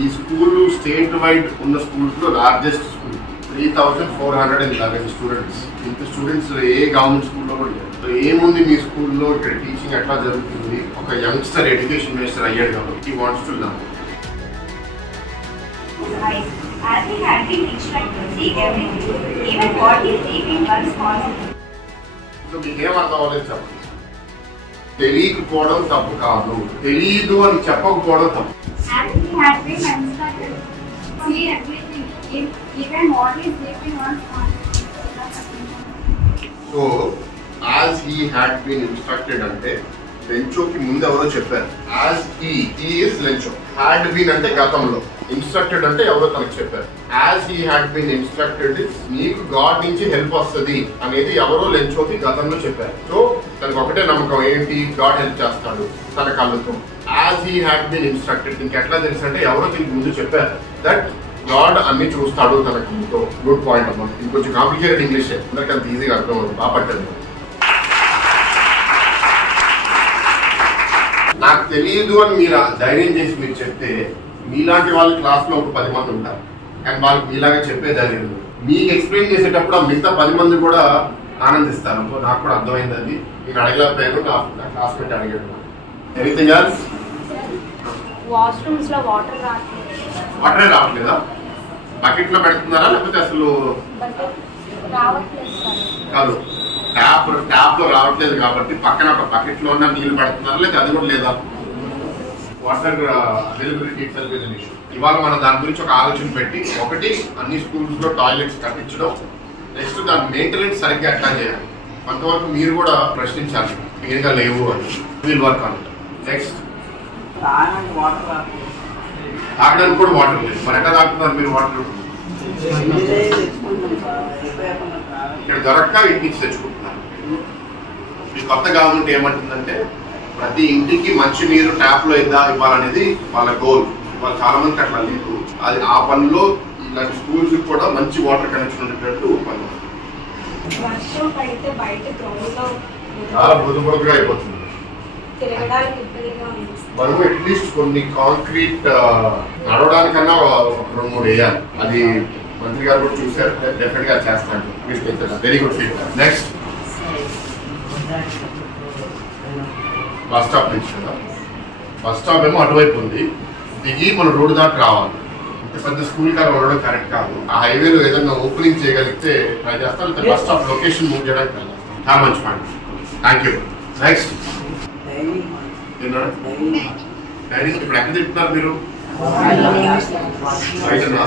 ఈ school state wide ఉన్న schools లో లార్జెస్ట్ స్కూల్. 3411 స్టూడెంట్స్. ఇంత స్టూడెంట్స్ ఏ గవర్నమెంట్ స్కూల్లో కూడా లేదు. సో ఏముంది మీ స్కూల్లో ఇక్కడ టీచింగ్ ఎట్లా జరుగుతుంది? ఒక యంగ్స్టర్ ఎడ్యుకేషన్ మినిస్టర్ అయ్యాడు కాబట్టి he wants to learn. As he had been instructed to seek everything, even what is deep in one's conscience. So మీకేం అర్థం అవ్వలేదు చెప్పండి. తెలియకపోవడం తప్పు కాదు, తెలియదు అని చెప్పకపోవడం తప్పు. As he had been instructed to see everything, even what is deep in one's conscience. So as he had been instructed అంటే లెంచోకి ముందు ఎవరో చెప్పారు. as he is Lencho. had been అంటే గతంలో, ఇన్స్ట్రక్టెడ్ అంటే ఎవరో తనకు చెప్పారు. as he had been instructed నీకు గాడ్ నుంచి హెల్ప్ వస్తుంది అనేది ఎవరో లెంచోకి గతంలో చెప్పారు. సో తనకు ఒకటే నమ్మకం ఏంటి? గాడ్ హెల్ప్ చేస్తాడు తన కళ్ళతో. as he had been instructed ఇంకెట్లా తెలుసు అంటే ఎవరో దీనికి ముందు చెప్పారు దట్ గాడ్ అన్ని చూస్తాడు తన కళ్ళతో. గుడ్ పాయింట్ అమ్మా. ఇంకొంచెం కాంప్లికేటెడ్ ఇంగ్లీష్ అందరికి అంత ఈజీగా అర్థం అవుతుంది. బాగా పట్టండి. నాకు తెలియదు అని మీరు ధైర్యం చేసి మీరు చెప్తే మీలాంటి వాళ్ళు క్లాస్లో ఒక 10 మంది ఉంటారు, కానీ వాళ్ళకి మీలాగా చెప్పే ధైర్యం మీకు ఎక్స్ప్లెయిన్ చేసేటప్పుడు ఆ మిగతా 10 మంది కూడా ఆనందిస్తారు. నాకు కూడా అర్థమైంది అది. నేను అడగలేకపోయాను, నా క్లాస్మేట్ అడిగాడు. Anything else? వాష్రూమ్స్ లో వాటరే రావట్లేదా? బకెట్ లో పెడుతున్నారా లేకపోతే అసలు కాదు? ట్యాప్ లో రావట్లేదు కాబట్టి పక్కన ఒక బకెట్ లో ఉన్న నీళ్లు పెడుతున్నారా లేదా అది కూడా లేదా? Water availability issue. ఇవాళ మనం దాని గురించి ఒక ఆలోచన పెట్టి, ఒకటి అన్ని స్కూల్స్ లో టాయిలెట్స్ కట్టించడం, నెక్స్ట్ దాని మెయింటెనెన్స్ సరిగ్గా ఎట్లా చేయాలి కొంతవరకు మీరు కూడా ప్రశ్నించాలి. క్లియర్ గా లేవు అని వీల్ వర్క్ అంట. నెక్స్ట్ తాగడానికి కూడా వాటర్ లేదు. మరి ఎట్లా తాగుతున్నారు మీరు వాటర్? ఇక్కడ దొరక్క ఇంటి నుంచి తెచ్చుకుంటున్నారు. ఈ కొత్త గవర్నమెంట్ ఏమంటుందంటే ప్రతి ఇంటికి మంచి నీరు ట్యాప్ లో ఇవ్వాలనేది వాళ్ళ గోల్. వాళ్ళు చాలా మందికి అట్లా లేదు. అది ఆ పనిలో ఇలాంటి స్కూల్స్ కూడా మంచి వాటర్ కనెక్షన్ ఉండేటట్టు పని. చాలా బుధబుధగా అయిపోతుంది. మనం అట్లీస్ట్ కొన్ని కాంక్రీట్ నడవడానికన్నా 2-3 వేయాలి. అది మంత్రి గారు కూడా చూసారు. డెఫినెట్ గా చేస్తాను. Very good feedback. Next bus stop నుంచి కదా. బస్ స్టాప్ ఏమో అటువైపు ఉంది. దిగి మన రోడ్డు దాకా రావాలి. ఇంత పెద్ద స్కూల్ కార్ ఉండడం కరెక్ట్ కాదు. ఆ హైవేలో ఏదైనా ఓపెనింగ్ చేయగలిగితే ట్రై చేస్తాను. బస్ స్టాప్ లొకేషన్ మూవ్ చేయడానికి ట్రై చేస్తాను. చాలా మంచి point. Thank you. Next dining ఇప్పుడు ఎక్కడ తింటున్నారు మీరు? బయటనా?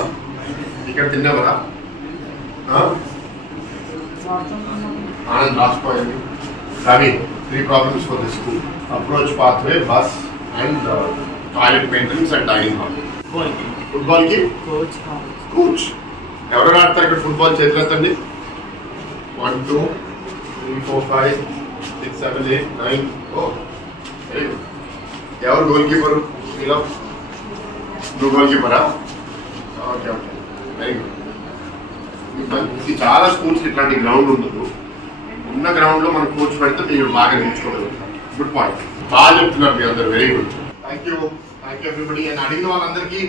ఇక్కడ తిన్నావరా? ఆనంద్ రాసుకోండి. Ravi 3 problems for the school: approach pathway, bus, and toilet maintenance and dining hall. Football కి కోచ్ ఎవరు ఆడతారు ఇక్కడ? ఫుట్బాల్ చేతులు ఎత్తండి. 1 2 3 4 5 6 7 8 9. Oh very good. ఎవరు గోల్ కీపరు? మీలో నువ్వు గోల్ కీపరా? Okay okay very good. చాలా స్కూల్స్ ఇట్లాంటి గ్రౌండ్ ఉండదు. ఉన్న గ్రౌండ్ లో మనం కోచ్ పెడితే మీరు బాగా నేర్చుకోగలుగుతారు. Good point. బాగా చెప్తున్నారు మీ అందరు. Very good. Thank you everybody. అని అడిగిన వాళ్ళందరికీ